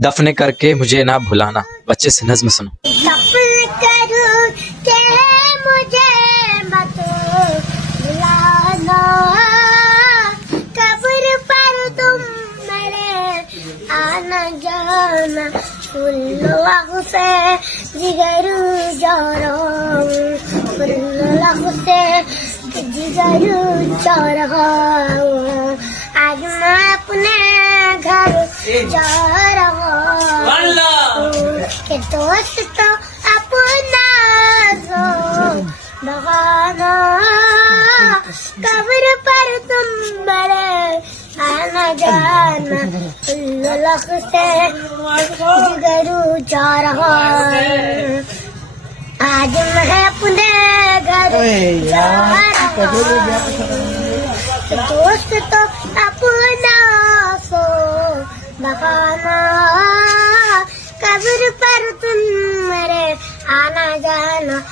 दफन करके मुझे ना भुलाना। बच्चे से नज्म सुनो। दफन करूं के मुझे मत बुलाना, कब्र पर तुम मेरे आना जाना, फुल्लुआ से जिगर जा रहा हूँ, फुल्लुआ से जिगर जा रहा हूँ। आज मैं अपने घर जा रहा हूँ कि दोस्त तो अपना सो बहाना, कब्र पर तुम मेरे आना जाना, लख से जिगरू जा रहा हूँ। आज मैं अपने घर जा रहा हूँ, दोस्त तो अपना सो बहाना, कब्र पर तुम मेरे आना जाना।